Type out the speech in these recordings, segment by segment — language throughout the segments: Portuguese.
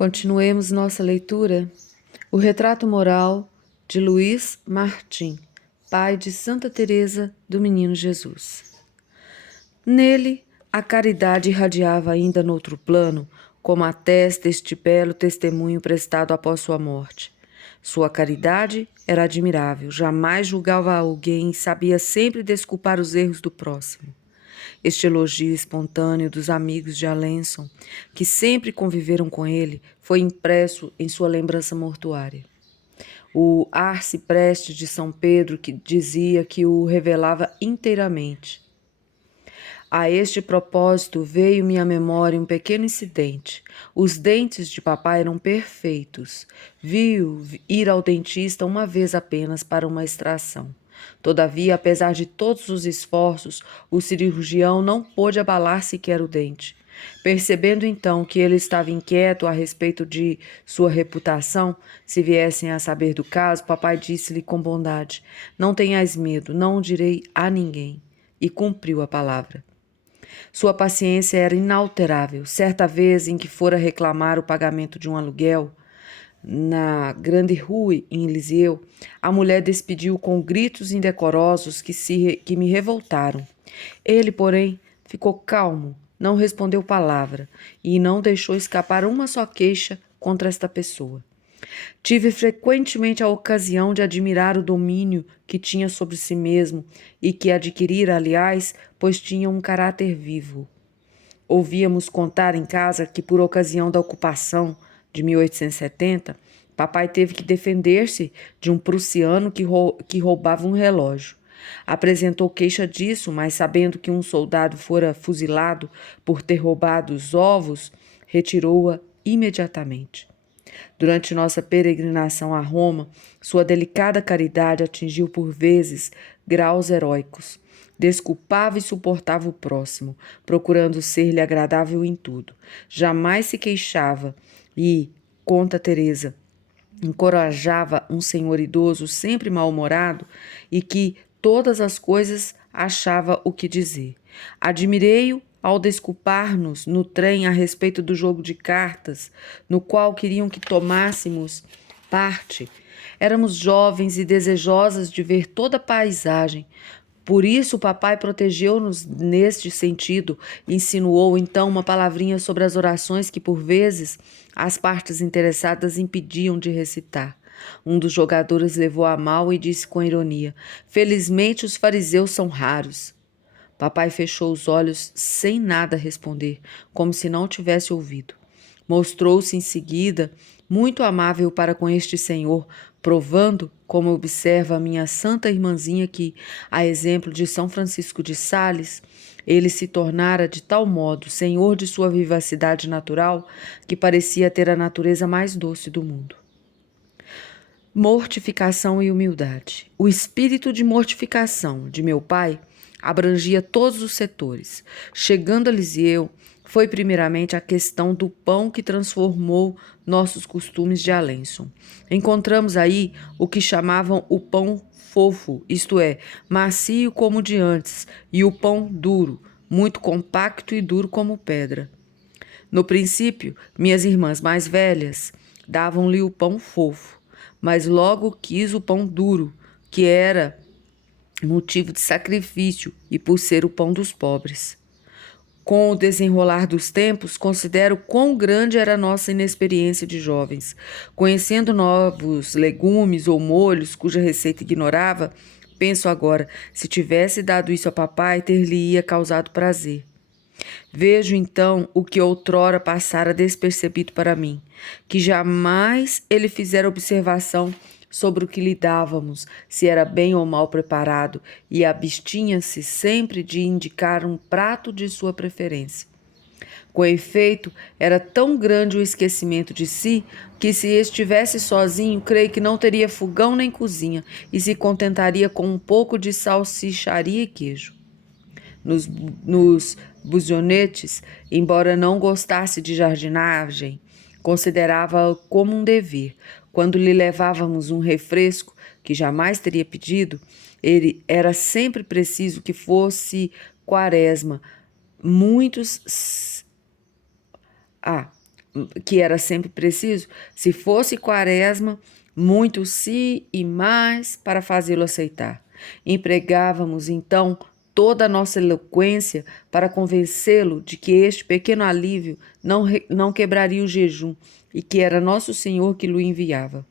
Continuemos nossa leitura. O retrato moral de Luiz Martim, pai de Santa Teresa do Menino Jesus. Nele, a caridade irradiava ainda noutro plano, como atesta este belo testemunho prestado após sua morte. Sua caridade era admirável, jamais julgava alguém e sabia sempre desculpar os erros do próximo. Este elogio espontâneo dos amigos de Alençon, que sempre conviveram com ele, foi impresso em sua lembrança mortuária. O arcipreste de São Pedro que dizia que o revelava inteiramente. A este propósito veio-me à memória um pequeno incidente. Os dentes de papai eram perfeitos. Vi-o ir ao dentista uma vez apenas para uma extração. Todavia, apesar de todos os esforços, o cirurgião não pôde abalar sequer o dente. Percebendo então que ele estava inquieto a respeito de sua reputação, se viessem a saber do caso, papai disse-lhe com bondade: "Não tenhais medo, não o direi a ninguém." E cumpriu a palavra. Sua paciência era inalterável. Certa vez em que fora reclamar o pagamento de um aluguel na Grande Rue, em Lisieux, a mulher despediu com gritos indecorosos que me revoltaram. Ele, porém, ficou calmo, não respondeu palavra e não deixou escapar uma só queixa contra esta pessoa. Tive frequentemente a ocasião de admirar o domínio que tinha sobre si mesmo e que adquirira, aliás, pois tinha um caráter vivo. Ouvíamos contar em casa que, por ocasião da ocupação de 1870, papai teve que defender-se de um prussiano que roubava um relógio. Apresentou queixa disso, mas sabendo que um soldado fora fuzilado por ter roubado os ovos, retirou-a imediatamente. Durante nossa peregrinação a Roma, sua delicada caridade atingiu por vezes graus heróicos. Desculpava e suportava o próximo, procurando ser-lhe agradável em tudo. Jamais se queixava e, conta Teresa, encorajava um senhor idoso sempre mal-humorado e que todas as coisas achava o que dizer. Admirei-o ao desculpar-nos no trem a respeito do jogo de cartas, no qual queriam que tomássemos parte. Éramos jovens e desejosas de ver toda a paisagem. Por isso, o papai protegeu-nos neste sentido, insinuou então uma palavrinha sobre as orações que, por vezes, as partes interessadas impediam de recitar. Um dos jogadores levou a mal e disse com ironia: "Felizmente os fariseus são raros." Papai fechou os olhos sem nada responder, como se não tivesse ouvido. Mostrou-se em seguida muito amável para com este senhor, provando, como observa a minha santa irmãzinha, que, a exemplo de São Francisco de Sales, ele se tornara de tal modo senhor de sua vivacidade natural que parecia ter a natureza mais doce do mundo. Mortificação e humildade. O espírito de mortificação de meu pai abrangia todos os setores. Chegando a Lisieux, foi primeiramente a questão do pão que transformou nossos costumes de Alençon. Encontramos aí o que chamavam o pão fofo, isto é, macio como o de antes, e o pão duro, muito compacto e duro como pedra. No princípio, minhas irmãs mais velhas davam-lhe o pão fofo, mas logo quis o pão duro, que era motivo de sacrifício e por ser o pão dos pobres. Com o desenrolar dos tempos, considero quão grande era a nossa inexperiência de jovens. Conhecendo novos legumes ou molhos cuja receita ignorava, penso agora, se tivesse dado isso a papai, ter-lhe-ia causado prazer. Vejo então o que outrora passara despercebido para mim, que jamais ele fizera observação sobre o que lhe dávamos, se era bem ou mal preparado, e abstinha-se sempre de indicar um prato de sua preferência. Com efeito, era tão grande o esquecimento de si, que se estivesse sozinho, creio que não teria fogão nem cozinha, e se contentaria com um pouco de salsicharia e queijo. Nos buzionetes, embora não gostasse de jardinagem, considerava-o como um dever. Quando lhe levávamos um refresco, que jamais teria pedido, ele era sempre preciso que fosse quaresma. que era sempre preciso, se fosse quaresma, muito si e mais para fazê-lo aceitar. Empregávamos, então, toda a nossa eloquência para convencê-lo de que este pequeno alívio não quebraria o jejum e que era nosso Senhor que lhe enviava.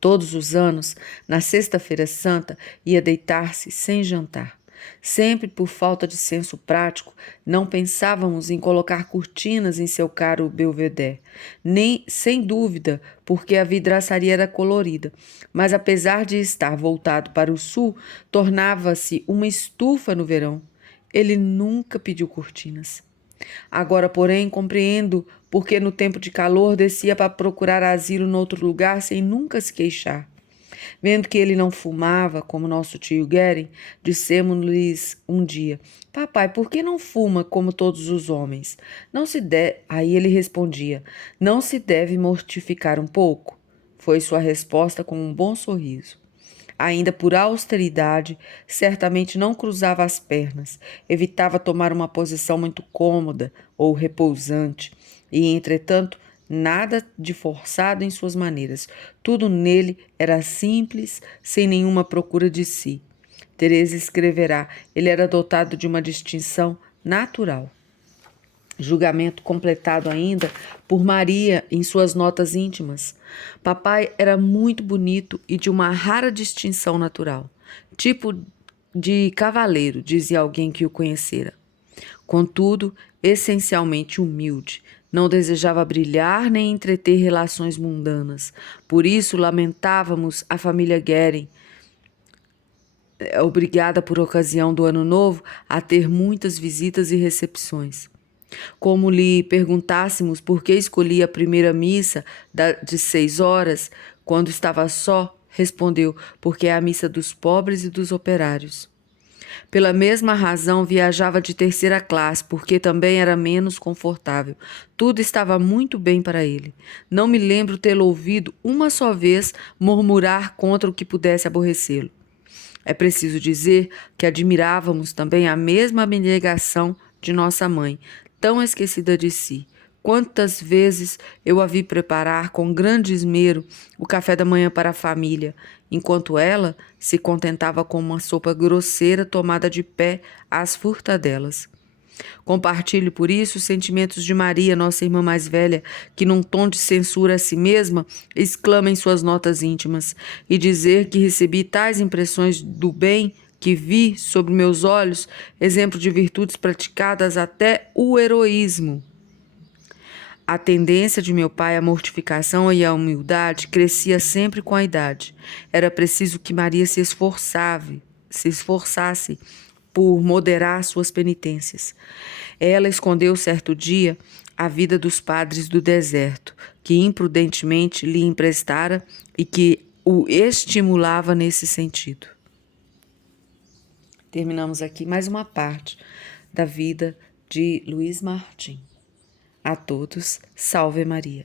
Todos os anos, na Sexta-feira Santa, ia deitar-se sem jantar. Sempre por falta de senso prático, não pensávamos em colocar cortinas em seu caro belvedere, nem, sem dúvida, porque a vidraçaria era colorida, mas apesar de estar voltado para o sul, tornava-se uma estufa no verão. Ele nunca pediu cortinas. Agora, porém, compreendo porque no tempo de calor descia para procurar asilo noutro lugar sem nunca se queixar. Vendo que ele não fumava, como nosso tio Guerin, dissemos-lhes um dia: Papai, por que não fuma como todos os homens? Não se deve. Aí ele respondia: Não se deve mortificar um pouco? Foi sua resposta com um bom sorriso. Ainda por austeridade, certamente não cruzava as pernas, evitava tomar uma posição muito cômoda ou repousante, e, entretanto, nada de forçado em suas maneiras. Tudo nele era simples, sem nenhuma procura de si. Teresa escreverá: ele era dotado de uma distinção natural. Julgamento completado ainda por Maria em suas notas íntimas. Papai era muito bonito e de uma rara distinção natural. Tipo de cavaleiro, dizia alguém que o conhecera. Contudo, essencialmente humilde. Não desejava brilhar nem entreter relações mundanas. Por isso, lamentávamos a família Guerin, obrigada por ocasião do Ano Novo a ter muitas visitas e recepções. Como lhe perguntássemos por que escolhia a primeira missa de 6 horas, quando estava só, respondeu: porque é a missa dos pobres e dos operários. Pela mesma razão, viajava de terceira classe, porque também era menos confortável. Tudo estava muito bem para ele. Não me lembro tê-lo ouvido uma só vez murmurar contra o que pudesse aborrecê-lo. É preciso dizer que admirávamos também a mesma abnegação de nossa mãe, tão esquecida de si. Quantas vezes eu a vi preparar com grande esmero o café da manhã para a família, enquanto ela se contentava com uma sopa grosseira tomada de pé às furtadelas. Compartilho por isso os sentimentos de Maria, nossa irmã mais velha, que num tom de censura a si mesma, exclama em suas notas íntimas: e dizer que recebi tais impressões do bem que vi sob meus olhos, exemplo de virtudes praticadas até o heroísmo. A tendência de meu pai à mortificação e à humildade crescia sempre com a idade. Era preciso que Maria se esforçasse por moderar suas penitências. Ela escondeu certo dia a vida dos padres do deserto, que imprudentemente lhe emprestara e que o estimulava nesse sentido. Terminamos aqui mais uma parte da vida de Luís Martin. A todos, salve Maria.